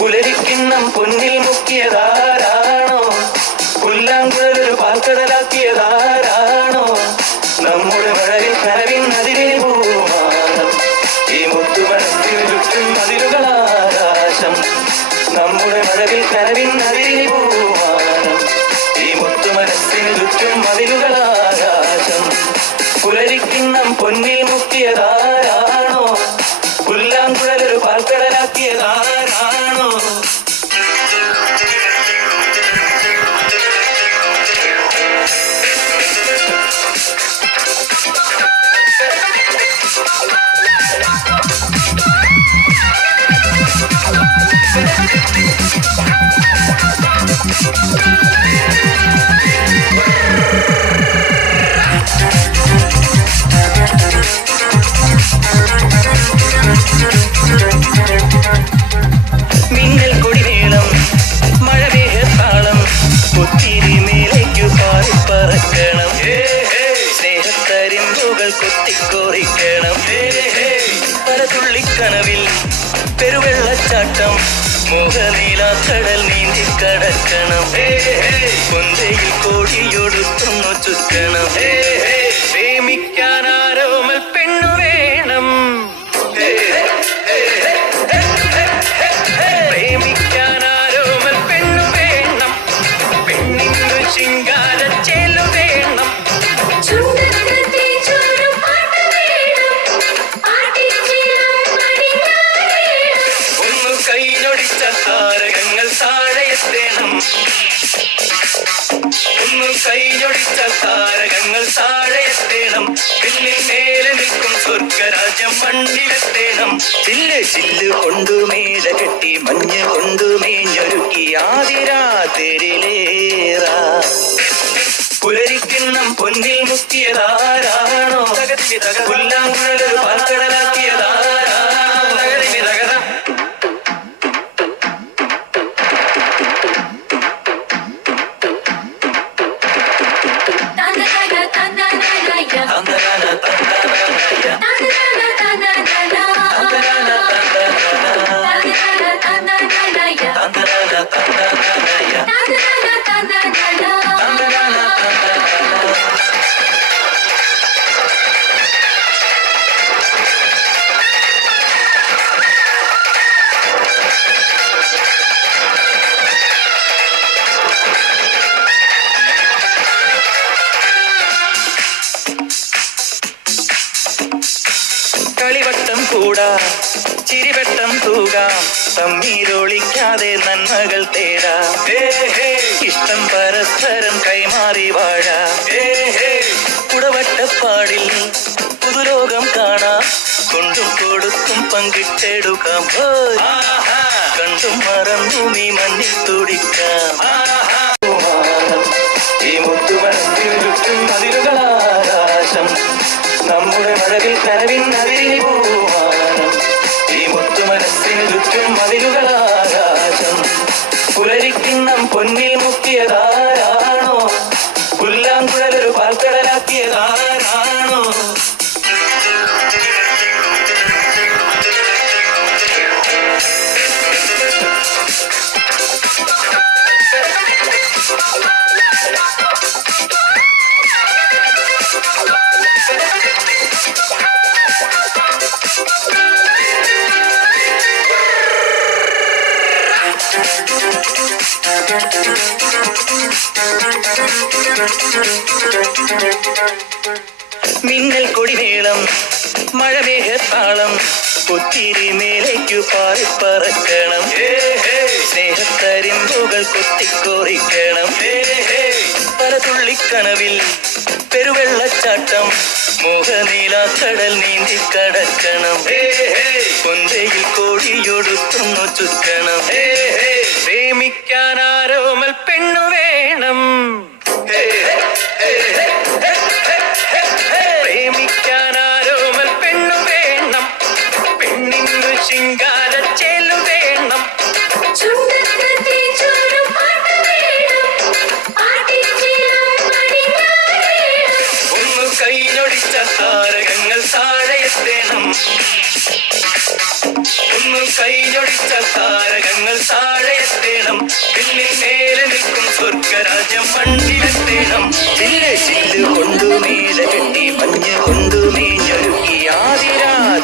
പുലരിക്കിണ്ണം പൊന്നിൽ മുക്കിയതാരാണോ? പുല്ലാങ്കുഴലൊരു പാൽക്കടലാക്കിയതാരാണോ? നമ്മുടെ മഴവിൽ കനവിൻ അതിരിൽ പൂമാനം. ഈ മുത്തുമണത്തിന് ചുറ്റും മതിലുകളാകാശം. നമ്മുടെ മഴവിൽ കനവിൻ അതിരിൽ പൂമാനം. ഈ മുത്തുമനസ്സിന് ചുറ്റും മതിലുകളാകാശം. പുലരിക്കിണ്ണം പൊന്നിൽ മുക്കിയതാരാണോ? പുല്ലാങ്കുഴലൊരു പാൽക്കടലാക്കിയതാരാണോ? മിന്നൽ കൊടിനീളം മഴവേഹത്താളം ഒത്തിരി മേലേക്കു പാറിപ്പറക്കണം. സ്നേഹക്കരിമ്പുകൾ കൊത്തിക്കോറിക്കണം. പല തുള്ളിക്കനവിൽ പെരുവെള്ളച്ചാട്ടം മോഹനീലാക്കടൽ നീന്തി കടക്കണം. കൊന്തയിൽ കോടിയൊടുക്കുന്നു ചുറ്റണം. പ്രേമിക്കാനാരോമൽ പെണ്ണു വേണം. പ്രേമിക്കാനാരോമൽ പെണ്ണു വേണം. പെണ്ണിന്നു ശിങ്കാരച്ചേലു വേണം. ഒന്നു കൈനൊടിച്ച താരകങ്ങൾ താഴെയെത്തേണം. ഒന്നു കൈനൊടിച്ച താരകങ്ങൾ താഴെയെത്തേണം. പിന്നിൽ മേലെ നിൽക്കും സ്വർഗരാജ്യം മണ്ണിലെത്തേണം. ചില്ല് ചില്ല് കൊണ്ടു മേട കെട്ടി മഞ്ഞ് കൊണ്ടു മേഞ്ഞൊരുക്കി ആദിരാതിരിലേറ. പുലരിക്കിണ്ണം പൊന്നിൽ മുക്കിയതാരാണോ? പുല്ലാങ്കുഴലൊരു പാൽക്കടലാക്കിയതാരാണോ? കളിവട്ടം കൂടാ ചിരിവട്ടം തൂകാം. തമ്മീരൊളിക്കാതെ നന്മകൾ തേടാം. ഇഷ്ടം പരസ്പരം കൈമാറി വാഴാം. കുടവട്ടപ്പാടിൽ പുതുലോകം കാണാം. കൊണ്ടും കൊടുത്തും പങ്കിട്ടെടുക്കാം. കണ്ടും മറന്നു നീ മണ്ണിൽ തുടിക്കാം. ഈ മുത്തുമനസ്സിന് ചുറ്റും മതിലുകളാകാശം. നമ്മുടെ മഴവിൽ കനവിൻ അതിരിൽ പൂമാനം. ഈ മുത്തുമനസ്സിന് ചുറ്റും മതിലുകളാകാശം. പുലരിക്കിണ്ണം പൊന്നിൽ മുക്കിയതാരാണോ? പുല്ലാങ്കുഴലൊരു പാൽക്കടലാക്കിയതാരാണോ? മിന്നൽ കൊടിനീളം മഴവേഹത്താളം ഒത്തിരി മേലേക്കു പാറിപ്പറക്കണം. സ്നേഹക്കരിമ്പുകൾ കൊത്തിക്കോറിക്കണം. പല തുള്ളിക്കനവിൽ പെരുവെള്ളച്ചാട്ടം മോഹനീലാക്കടൽ നീന്തി കടക്കണം. കൊന്തയിൽ കോടിയൊടുക്കുന്നു ചുറ്റണം. പ്രേമിക്കാനാരോമൽ പെണ്ണു വേണം. പ്രേമിക്കാനാരോമൽ പെണ്ണു വേണം. പെണ്ണിന്നു ശിങ്കാരച്ചേലു വേണം. ഒന്നു കൈനൊടിച്ച താരകങ്ങൾ താഴെയെത്തേണം. ഒന്നു കൈനൊടിച്ച താരകങ്ങൾ വേണം പെണ്ണിൻ മേലെ നിൽക്കും സ്വർഗരാജ്യം മണ്ണിലെത്തേണം